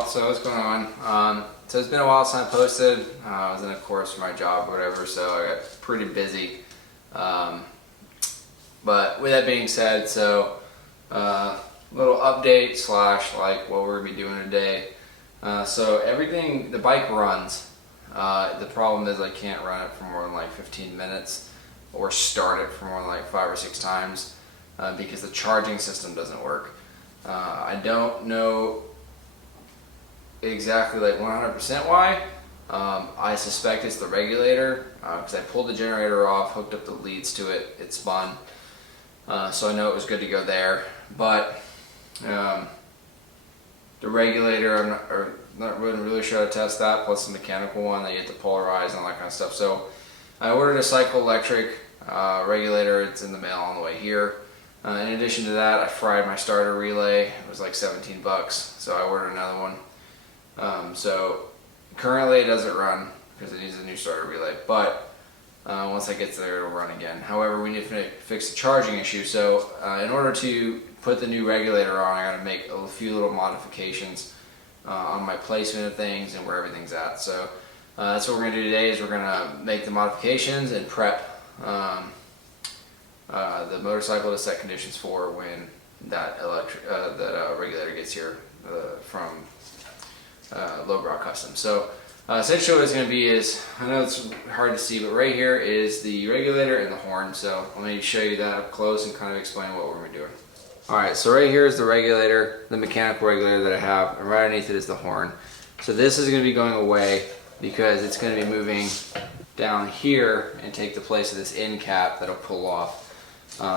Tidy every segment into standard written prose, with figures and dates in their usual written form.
y'all. So what's going on? So it's been a while since I posted. I was in a course for my job or whatever, so I got pretty busy. But with that being said, so little update slash like what we're gonna be doing today. So everything, the bike runs. The problem is I can't run it for more than like 15 minutes or start it for more than like 5 or 6 times because the charging system doesn't work. I don't know exactly like 100% why. I suspect it's the regulator because I pulled the generator off, hooked up the leads to it, it spun. So I know it was good to go there, but the regulator, I'm not really sure how to test that, plus the mechanical one that you have to polarize and all that kind of stuff. So I ordered a cycle electric regulator. It's in the mail on the way here. In addition to that, I fried my starter relay. It was like 17 bucks, so I ordered another one. So currently it doesn't run because it needs a new starter relay, but once I get there it'll run again. However, we need to fix the charging issue. So in order to put the new regulator on, I gotta make a few little modifications on my placement of things and where everything's at. So that's what we're gonna do today, is we're gonna make the modifications and prep the motorcycle to set conditions for when that regulator gets here from Lowbrow Custom. So essentially what it's going to be is, I know it's hard to see, but right here is the regulator and the horn. So let me show you that up close and kind of explain what we're going to be doing. Alright, so right here is the regulator, the mechanical regulator that I have, and right underneath it is the horn. So this is going to be going away because it's going to be moving down here and take the place of this end cap that'll pull off.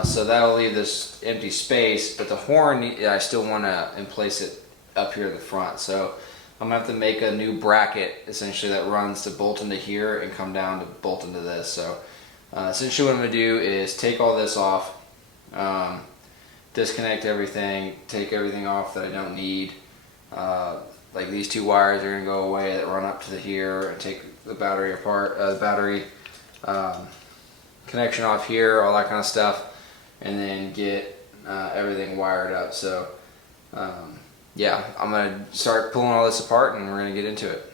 So that'll leave this empty space, but the horn, I still want to place it up here in the front. So I'm going to have to make a new bracket essentially that runs to bolt into here and come down to bolt into this. So essentially what I'm going to do is take all this off, disconnect everything, take everything off that I don't need. Like these 2 wires are going to go away that run up to here, and take the battery apart, the battery connection off here, all that kind of stuff, and then get everything wired up. So yeah, I'm going to start pulling all this apart and we're going to get into it.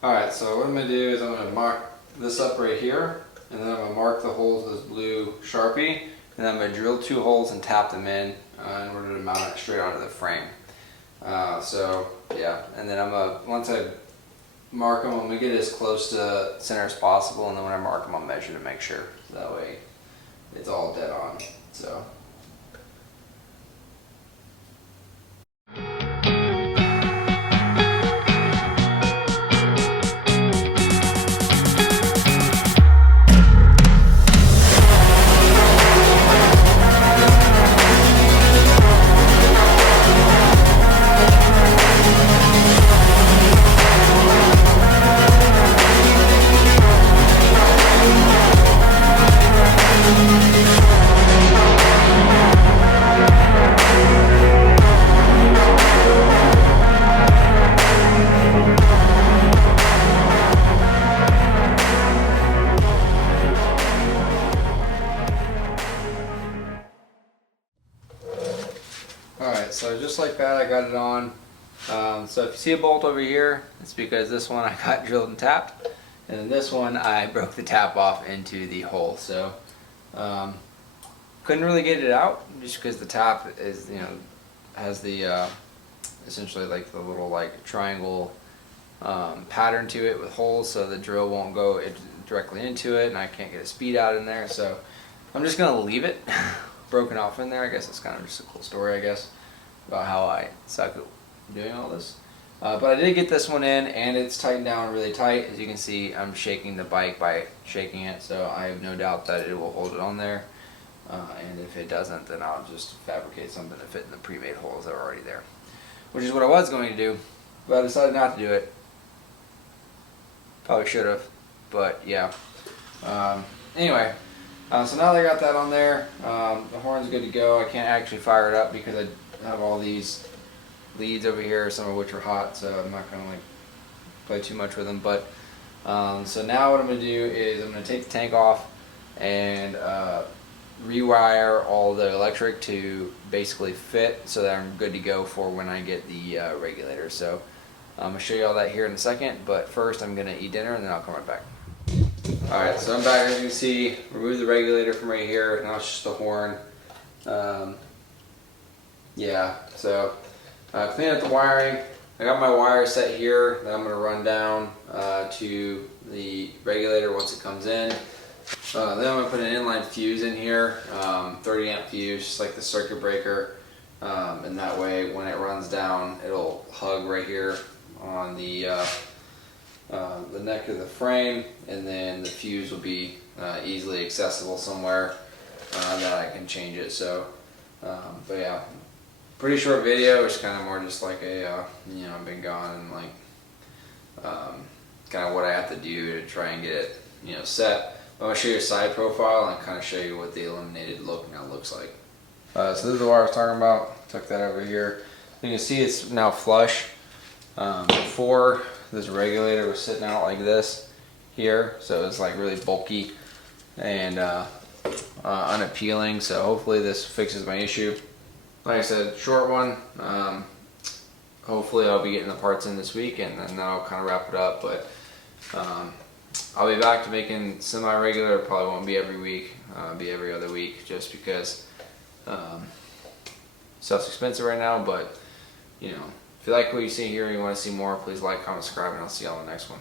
Alright, so what I'm going to do is I'm going to mark this up right here, and then I'm going to mark the holes with this blue Sharpie, and then I'm going to drill 2 holes and tap them in order to mount it straight onto the frame. So yeah, and then once I mark them, I'm going to get as close to center as possible, and then when I mark them I'll measure to make sure. So that way it's all dead on. So just like that, I got it on. So if you see a bolt over here, it's because this one I got drilled and tapped, and then this one I broke the tap off into the hole. So couldn't really get it out just because the tap is, has the essentially like the little like triangle pattern to it with holes, so the drill won't go directly into it, and I can't get a speed out in there. So I'm just gonna leave it broken off in there. I guess it's kind of just a cool story, I guess, about how I suck at doing all this. But I did get this one in, and it's tightened down really tight. As you can see, I'm shaking the bike by shaking it, so I have no doubt that it will hold it on there. And if it doesn't, then I'll just fabricate something to fit in the pre-made holes that are already there, which is what I was going to do, but I decided not to do it. Probably should have, but yeah. Anyway, so now that I got that on there, the horn's good to go. I can't actually fire it up because I have all these leads over here, some of which are hot, so I'm not going to like play too much with them. But so now what I'm going to do is I'm going to take the tank off and rewire all the electric to basically fit so that I'm good to go for when I get the regulator. So I'm going to show you all that here in a second, but first I'm going to eat dinner and then I'll come right back. Alright, so I'm back. As you can see, remove the regulator from right here. Now it's just the horn. Yeah, so clean up the wiring. I got my wire set here that I'm going to run down to the regulator once it comes in. Then I'm going to put an inline fuse in here, 30 amp fuse, just like the circuit breaker, and that way when it runs down it'll hug right here on the neck of the frame, and then the fuse will be easily accessible somewhere that I can change it. So, but yeah, pretty short video. It's kind of more just like a, I've been gone and like kind of what I have to do to try and get it, set. I'm going to show you a side profile and kind of show you what the illuminated look now looks like. So this is the wire I was talking about. Tuck that over here. You can see it's now flush. Before, this regulator was sitting out like this here, so it's like really bulky and unappealing. So hopefully this fixes my issue. Like I said, short one. Hopefully I'll be getting the parts in this week, and then that'll kind of wrap it up. But I'll be back to making semi-regular. Probably won't be every week, be every other week, just because stuff's expensive right now. But if you like what you see here and you want to see more, please like, comment, subscribe, and I'll see you on the next one.